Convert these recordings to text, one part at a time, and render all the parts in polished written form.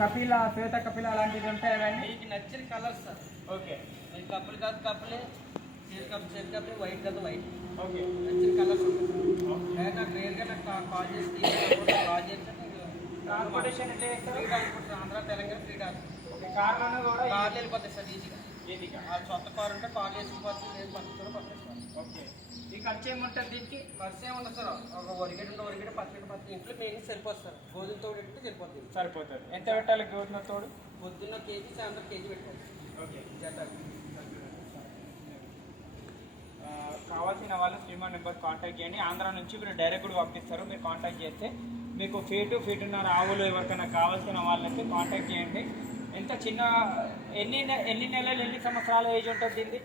కపిల, శ్వేత కపిల అలాంటివి ఉంటాయి అవన్నీ మీకు నచ్చిన కలర్స్ సార్. ఓకే. మీకు కప్పులు కాదు కప్పులే, చీర కప్పులే, వైట్ కాదు వైట్. ఓకే. నచ్చిన కలర్స్ ఉంటాయి. నాకు రేర్గా నాకు కాల్ చేసి కాల్ చేస్తే ట్రాన్స్పోర్టేషన్ ఎట్లా చేస్తారు? Free transport, Andhra Telangana free transport. కార్లోనే కూడా కార్లు వెళ్ళిపోతాయి సార్ ఈజీగా. ఈజీగా వాళ్ళు సొంత కారు ఉంటే కాల్ చేసుకుపోతుంది, లేదు పంపించడం పంపిస్తారు. ఓకే. ఈ ఖర్చు ఏముంటుంది దీనికి? ఖర్చు ఏమన్నా సార్, ఒక వరిగడ్డ ఉంటే వరిగడ్డ, పచ్చడి ఇంట్లో మెయిన్ సరిపోతుంది సార్. గోధుమ తోడు పెట్టి సరిపోతుంది. సరిపోతుంది. ఎంత పెట్టాలి గోధుమ తోడు? పొద్దున్న కేజీ, సాయంత్రం కేజీ పెట్టుకోవచ్చు. ఓకే. జట్టాలు కావాల్సిన వాళ్ళు శ్రీమాన్ నెంబర్ కాంటాక్ట్ చేయండి. ఆంధ్ర నుంచి మీరు డైరెక్ట్ కూడా పంపిస్తారు. మీరు కాంటాక్ట్ చేస్తే మీకు ఫీటున్నర ఆవులు ఎవరికైనా కావాల్సిన వాళ్ళైతే కాంటాక్ట్ చేయండి. ఎంత చిన్న ఎన్ని నెలలు ఎన్ని సంవత్సరాల ఏజ్ ఉంటుంది దీన్ని?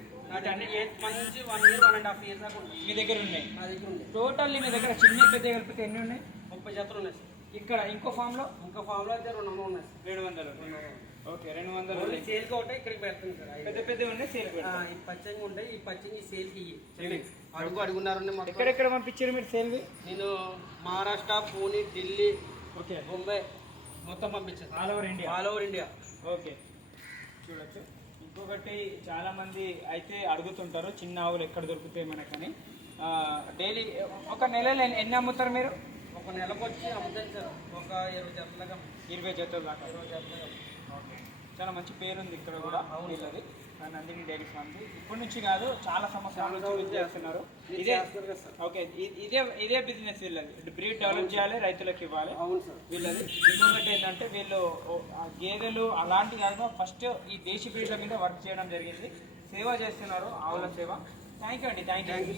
అన్ని 8 మంత్స్ 1 year 1.5 years దాకా ఉంటుంది. మీ దగ్గర ఉన్నాయి? నా దగ్గర ఉంది. టోటల్లీ మీ దగ్గర చిన్న పెద్ద కలిపితే ఎన్ని ఉన్నాయి? 30 జతలు ఉన్నాయి సార్. ఇక్కడ ఇంకో ఫామ్లో ఇంకా ఫామ్లో అయితే 200 ఉన్నాయి సార్. 700. ఓకే. 200 సేల్కి ఒకటే ఇక్కడికి పెడుతుంది సార్. పెద్ద పెద్ద ఉన్నాయి సేల్. ఈ పచ్చంగి ఉంటాయి, ఈ పచ్చంగి సేల్కి అడుగున్నారు. ఎక్కడెక్కడ పంపించారు మీరు సేల్వి? నేను మహారాష్ట్ర, పూణే, ఢిల్లీ, ఓకే, బొంబాయి మొత్తం పంపించాను. All over India. All over India. Okay. చూడొచ్చు. ఇంకొకటి చాలామంది అయితే అడుగుతుంటారు చిన్న ఆవులు ఎక్కడ దొరుకుతాయి మనకని. డైలీ ఒక నెలలో ఎన్ని అమ్ముతారు మీరు? ఒక నెలకు వచ్చి అమ్ముతాను సార్. ఒక 20 జతల దాకా. 20 జతల దాకా. 20 జతల దాకా. ఓకే. చాలా మంచి పేరు ఉంది ఇక్కడ కూడా. వీళ్ళది నందిని డైరీ ఫార్మ్ది. ఇప్పటి నుంచి కాదు, చాలా సంవత్సరాల నుంచి చేస్తున్నారు. ఇదే ఓకే. ఇదే బిజినెస్ వీళ్ళది. బ్రీడ్ డెవలప్ చేయాలి, రైతులకు ఇవ్వాలి. అవును సార్. వీళ్ళది. ఇంకొకటి ఏంటంటే వీళ్ళు గేదెలు అలాంటి కాదు, ఫస్ట్ ఈ దేశీ బ్రీడ్ల మీద వర్క్ చేయడం జరిగింది. సేవ చేస్తున్నారు, ఆవుల సేవ. థ్యాంక్ యూ అండి. Thank you.